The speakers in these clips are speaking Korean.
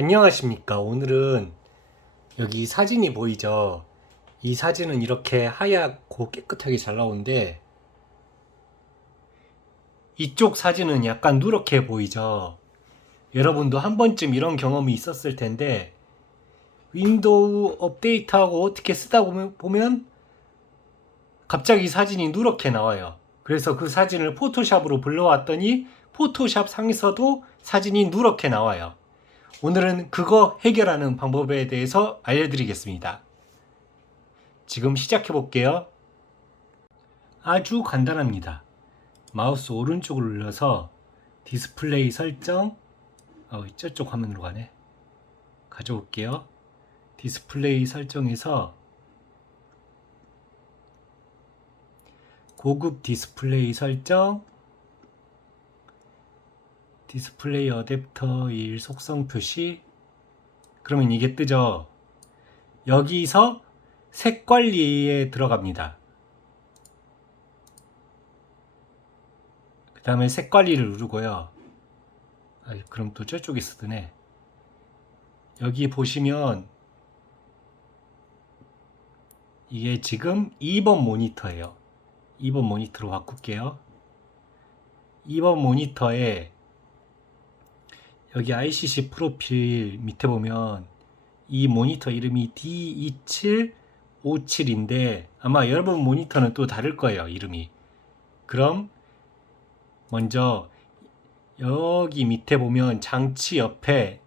안녕하십니까. 오늘은 여기 사진이 보이죠? 이 사진은 이렇게 하얗고 깨끗하게 잘 나오는데 이쪽 사진은 약간 누렇게 보이죠? 여러분도 한 번쯤 이런 경험이 있었을 텐데 윈도우 업데이트하고 어떻게 쓰다 보면, 갑자기 사진이 누렇게 나와요. 그래서 그 사진을 포토샵으로 불러왔더니 포토샵 상에서도 사진이 누렇게 나와요. 오늘은 그거 해결하는 방법에 대해서 알려드리겠습니다. 지금 시작해 볼게요. 아주 간단합니다. 마우스 오른쪽을 눌러서 디스플레이 설정, 어, 저쪽 화면으로 가네. 가져올게요. 디스플레이 설정에서 고급 디스플레이 설정, 디스플레이 어댑터 1 속성 표시? 그러면 이게 뜨죠? 여기서 색 관리에 들어갑니다. 그 다음에 색 관리를 누르고요. 아, 그럼 또 저쪽에서 뜨네. 여기 보시면 이게 지금 2번 모니터예요. 2번 모니터로 바꿀게요. 2번 모니터에 여기 ICC 프로필 밑에 보면 이 모니터 이름이 D2757인데 아마 여러분 모니터는 또 다를 거예요 이름이. 그럼 먼저 여기 밑에 보면 장치 옆에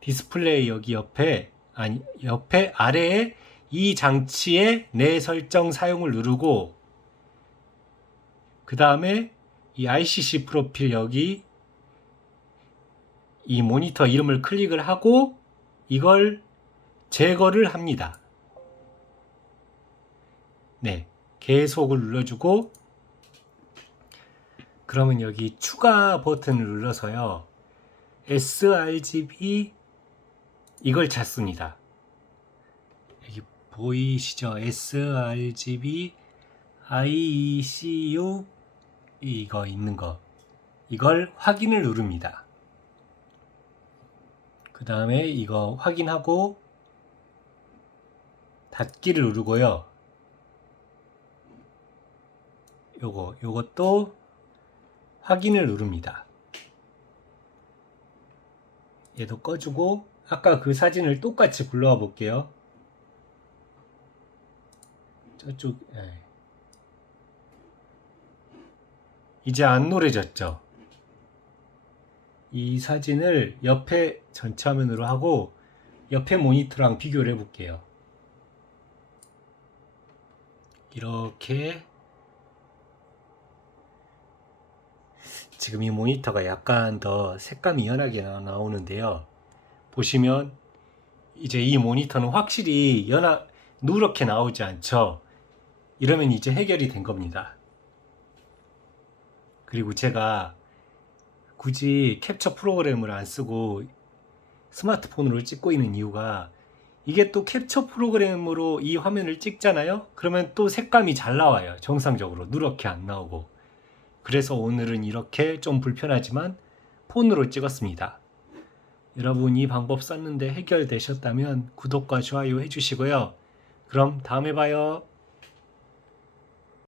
디스플레이 여기 옆에 아니 옆에 아래에 이 장치의 내 설정 사용을 누르고 그 다음에 이 ICC 프로필 여기 이 모니터 이름을 클릭을 하고 이걸 제거를 합니다. 네, 계속을 눌러주고 그러면 여기 추가 버튼을 눌러서요. sRGB 이걸 찾습니다. 여기 보이시죠? sRGB IECU 이거 있는 거 이걸 확인을 누릅니다. 그 다음에 이거 확인하고 닫기를 누르고요. 요거, 요것도 확인을 누릅니다. 얘도 꺼주고 아까 그 사진을 똑같이 불러와 볼게요. 저쪽, 예. 이제 안 노래졌죠? 이 사진을 옆에 전체 화면으로 하고 옆에 모니터랑 비교를 해 볼게요. 이렇게 지금 이 모니터가 약간 더 색감이 연하게 나- 나오는데요. 보시면 이제 이 모니터는 확실히 연하 누렇게 나오지 않죠. 이러면 이제 해결이 된 겁니다. 그리고 제가 굳이 캡처 프로그램을 안 쓰고 스마트폰으로 찍고 있는 이유가 이게 또 캡처 프로그램으로 이 화면을 찍잖아요? 그러면 또 색감이 잘 나와요. 정상적으로. 누렇게 안 나오고. 그래서 오늘은 이렇게 좀 불편하지만 폰으로 찍었습니다. 여러분 이 방법 썼는데 해결되셨다면 구독과 좋아요 해주시고요. 그럼 다음에 봐요.